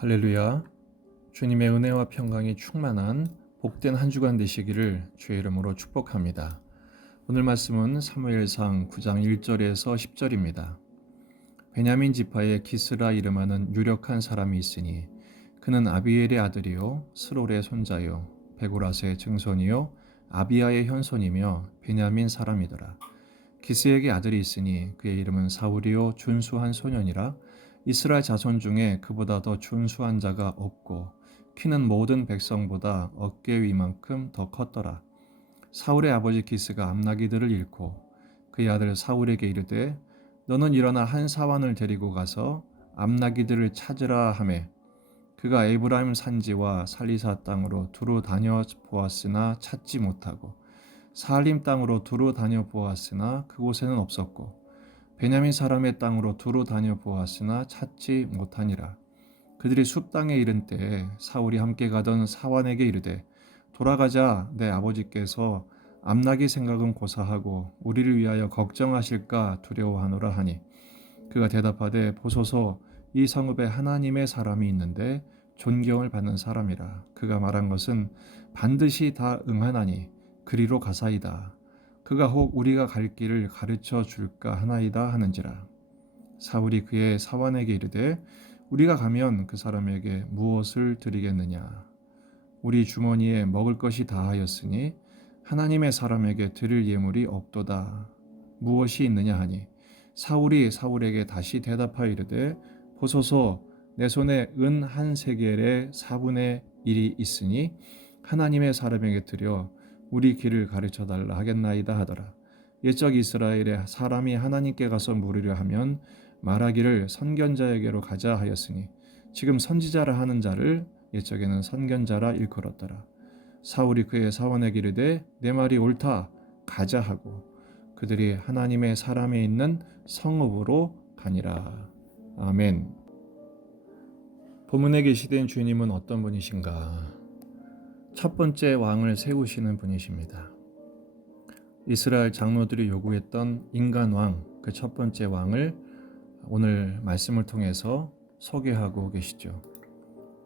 할렐루야. 주님의 은혜와 평강이 충만한 복된 한 주간 되시기를 주의 이름으로 축복합니다. 오늘 말씀은 사무엘상 9장 1절에서 10절입니다. 베냐민 지파의 기스라 이름하는 유력한 사람이 있으니 그는 아비엘의 아들이요 스롤의 손자요 베고라스의 증손이요 아비야의 현손이며 베냐민 사람이더라. 기스에게 아들이 있으니 그의 이름은 사울이요 준수한 소년이라. 이스라엘 자손 중에 그보다 더 준수한 자가 없고 키는 모든 백성보다 어깨 위만큼 더 컸더라. 사울의 아버지 기스가 암나기들을 잃고 그의 아들 사울에게 이르되 너는 일어나 한 사환을 데리고 가서 암나기들을 찾으라 하매 그가 에브라임 산지와 살리사 땅으로 두루 다녀 보았으나 찾지 못하고 사할림 땅으로 두루 다녀 보았으나 그곳에는 없었고 베냐민 사람의 땅으로 두루 다녀 보았으나 찾지 못하니라. 그들이 숲 땅에 이른 때에 사울이 함께 가던 사환에게 이르되 돌아가자. 내 아버지께서 암나기 생각은 고사하고 우리를 위하여 걱정하실까 두려워하노라 하니 그가 대답하되 보소서 이 성읍에 하나님의 사람이 있는데 존경을 받는 사람이라. 그가 말한 것은 반드시 다 응하나니 그리로 가사이다. 그가 혹 우리가 갈 길을 가르쳐 줄까 하나이다 하는지라. 사울이 그의 사환에게 이르되 우리가 가면 그 사람에게 무엇을 드리겠느냐. 우리 주머니에 먹을 것이 다하였으니 하나님의 사람에게 드릴 예물이 없도다. 무엇이 있느냐 하니 사울이 사울에게 다시 대답하여 이르되 보소서 내 손에 은 한 세겔의 4분의 1이 있으니 하나님의 사람에게 드려 우리 길을 가르쳐 달라 하겠나이다 하더라. 옛적 이스라엘의 사람이 하나님께 가서 물으려 하면 말하기를 선견자에게로 가자 하였으니 지금 선지자라 하는 자를 옛적에는 선견자라 일컬었더라. 사울이 그의 사원에게 이르되 내 말이 옳다 가자 하고 그들이 하나님의 사람이 있는 성읍으로 가니라. 아멘. 본문에 계시된 주님은 어떤 분이신가? 첫 번째 왕을 세우시는 분이십니다. 이스라엘 장로들이 요구했던 인간 왕, 그 첫 번째 왕을 오늘 말씀을 통해서 소개하고 계시죠.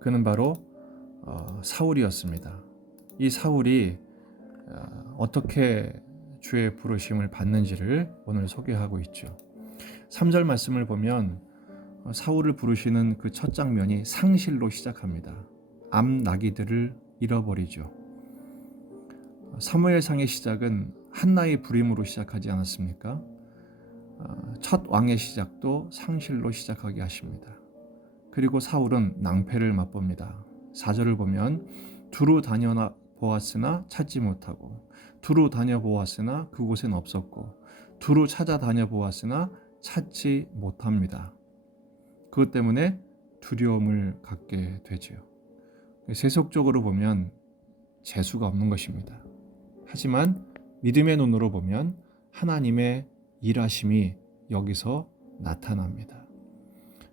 그는 바로 사울이었습니다. 이 사울이 어떻게 주의 부르심을 받는지를 오늘 소개하고 있죠. 3절 말씀을 보면 사울을 부르시는 그 첫 장면이 상실로 시작합니다. 암나기들을 잃어버리죠. 사무엘상의 시작은 한나의 부림으로 시작하지 않았습니까? 첫 왕의 시작도 상실로 시작하게 하십니다. 그리고 사울은 낭패를 맛봅니다. 4절을 보면 두루 다녀 보았으나 찾지 못하고 두루 다녀 보았으나 그곳엔 없었고 두루 찾아다녀 보았으나 찾지 못합니다. 그것 때문에 두려움을 갖게 되죠. 세속적으로 보면 재수가 없는 것입니다. 하지만 믿음의 눈으로 보면 하나님의 일하심이 여기서 나타납니다.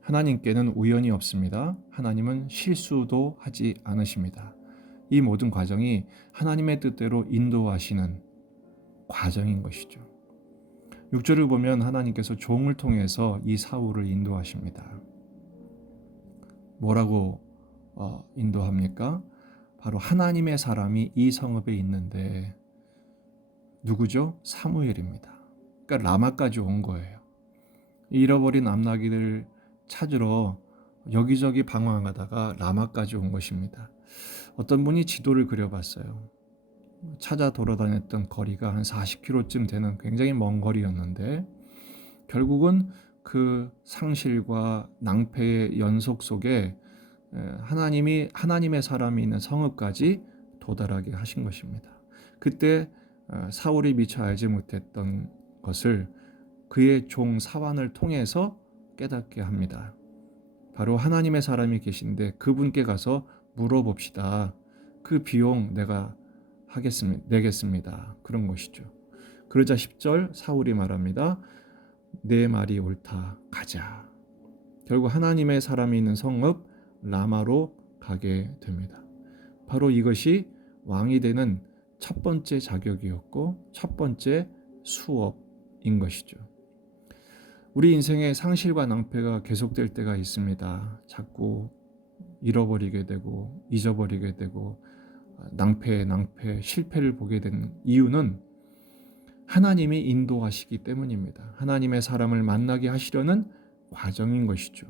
하나님께는 우연이 없습니다. 하나님은 실수도 하지 않으십니다. 이 모든 과정이 하나님의 뜻대로 인도하시는 과정인 것이죠. 6절을 보면 하나님께서 종을 통해서 이 사울을 인도하십니다. 뭐라고 인도합니까? 바로 하나님의 사람이 이 성읍에 있는데 누구죠? 사무엘입니다. 그러니까 라마까지 온 거예요. 잃어버린 암나기를 찾으러 여기저기 방황하다가 라마까지 온 것입니다. 어떤 분이 지도를 그려봤어요. 찾아 돌아다녔던 거리가 한 40km쯤 되는 굉장히 먼 거리였는데 결국은 그 상실과 낭패의 연속 속에 하나님의 사람이 있는 성읍까지 도달하게 하신 것입니다. 그때 사울이 미처 알지 못했던 것을 그의 종 사환을 통해서 깨닫게 합니다. 바로 하나님의 사람이 계신데 그분께 가서 물어봅시다. 그 비용 내가 내겠습니다. 그런 것이죠. 그러자 10절 사울이 말합니다. 내 말이 옳다. 가자. 결국 하나님의 사람이 있는 성읍 라마로 가게 됩니다. 바로 이것이 왕이 되는 첫 번째 자격이었고 첫 번째 수업인 것이죠. 우리 인생에 상실과 낭패가 계속될 때가 있습니다. 자꾸 잃어버리게 되고 잊어버리게 되고 낭패, 실패를 보게 된 이유는 하나님이 인도하시기 때문입니다. 하나님의 사람을 만나게 하시려는 과정인 것이죠.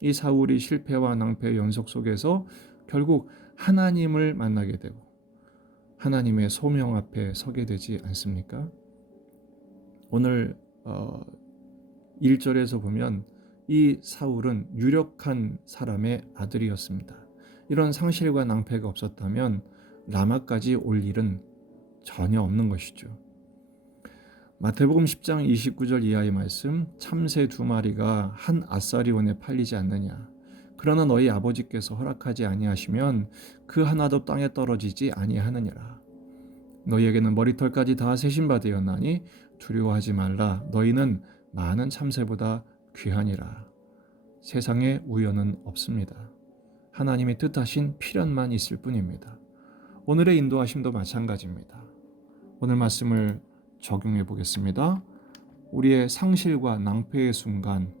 이 사울이 실패와 낭패의 연속 속에서 결국 하나님을 만나게 되고 하나님의 소명 앞에 서게 되지 않습니까? 오늘 1절에서 보면 이 사울은 유력한 사람의 아들이었습니다. 이런 상실과 낭패가 없었다면 라마까지 올 일은 전혀 없는 것이죠. 마태복음 10장 29절 이하의 말씀, 참새 2마리가 한 아사리온에 팔리지 않느냐. 그러나 너희 아버지께서 허락하지 아니하시면 그 하나도 땅에 떨어지지 아니하느니라. 너희에게는 머리털까지 다 세신받으었나니 두려워하지 말라. 너희는 많은 참새보다 귀하니라. 세상에 우연은 없습니다. 하나님의 뜻하신 필연만 있을 뿐입니다. 오늘의 인도하심도 마찬가지입니다. 오늘 말씀을 적용해 보겠습니다. 우리의 상실과 낭패의 순간,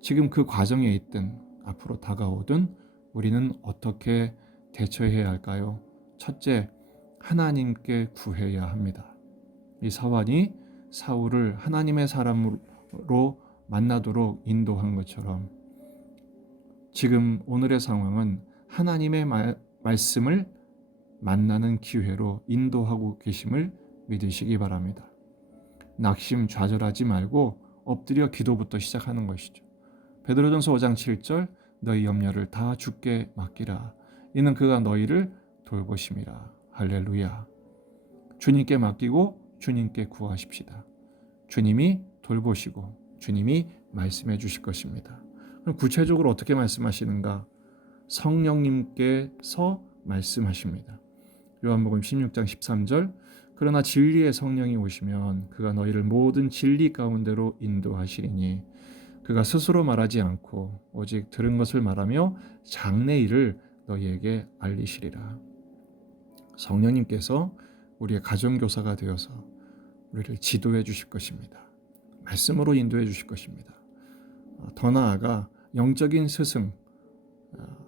지금 그 과정에 있든 앞으로 다가오든 우리는 어떻게 대처해야 할까요? 첫째, 하나님께 구해야 합니다. 이 사환이 사울을 하나님의 사람으로 만나도록 인도한 것처럼 지금 오늘의 상황은 하나님의 말씀을 만나는 기회로 인도하고 계심을 믿으시기 바랍니다. 낙심 좌절하지 말고 엎드려 기도부터 시작하는 것이죠. 베드로전서 5장 7절 너희 염려를 다 주께 맡기라. 이는 그가 너희를 돌보심이라. 할렐루야. 주님께 맡기고 주님께 구하십시다. 주님이 돌보시고 주님이 말씀해 주실 것입니다. 그럼 구체적으로 어떻게 말씀하시는가? 성령님께서 말씀하십니다. 요한복음 16장 13절 그러나 진리의 성령이 오시면 그가 너희를 모든 진리 가운데로 인도하시리니 그가 스스로 말하지 않고 오직 들은 것을 말하며 장래 일을 너희에게 알리시리라. 성령님께서 우리의 가정교사가 되어서 우리를 지도해 주실 것입니다. 말씀으로 인도해 주실 것입니다. 더 나아가 영적인 스승,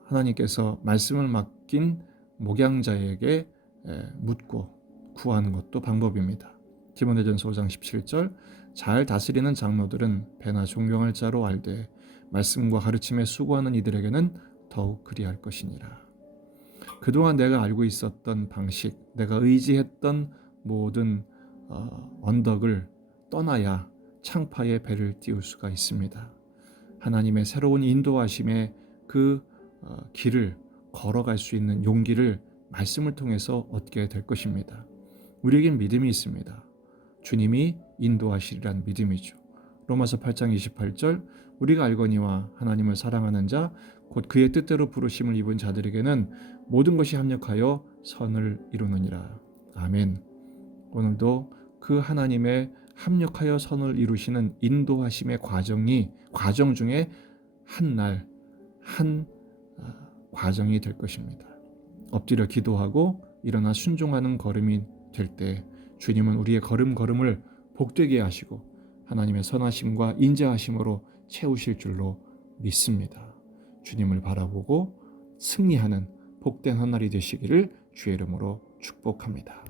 하나님께서 말씀을 맡긴 목양자에게 묻고 구하는 것도 방법입니다. 디모데전서 5장 17절 잘 다스리는 장로들은 배나 존경할 자로 알되 말씀과 가르침에 수고하는 이들에게는 더욱 그리할 것이니라. 그동안 내가 알고 있었던 방식, 내가 의지했던 모든 언덕을 떠나야 창파의 배를 띄울 수가 있습니다. 하나님의 새로운 인도하심의 그 길을 걸어갈 수 있는 용기를 말씀을 통해서 얻게 될 것입니다. 우리에겐 믿음이 있습니다. 주님이 인도하시리란 믿음이죠. 로마서 8장 28절 우리가 알거니와 하나님을 사랑하는 자 곧 그의 뜻대로 부르심을 입은 자들에게는 모든 것이 합력하여 선을 이루느니라. 아멘. 오늘도 그 하나님의 합력하여 선을 이루시는 인도하심의 과정 중에 한 과정이 될 것입니다. 엎드려 기도하고 일어나 순종하는 걸음이 될 때 주님은 우리의 걸음을 복되게 하시고 하나님의 선하심과 인자하심으로 채우실 줄로 믿습니다. 주님을 바라보고 승리하는 복된 한 날이 되시기를 주의 이름으로 축복합니다.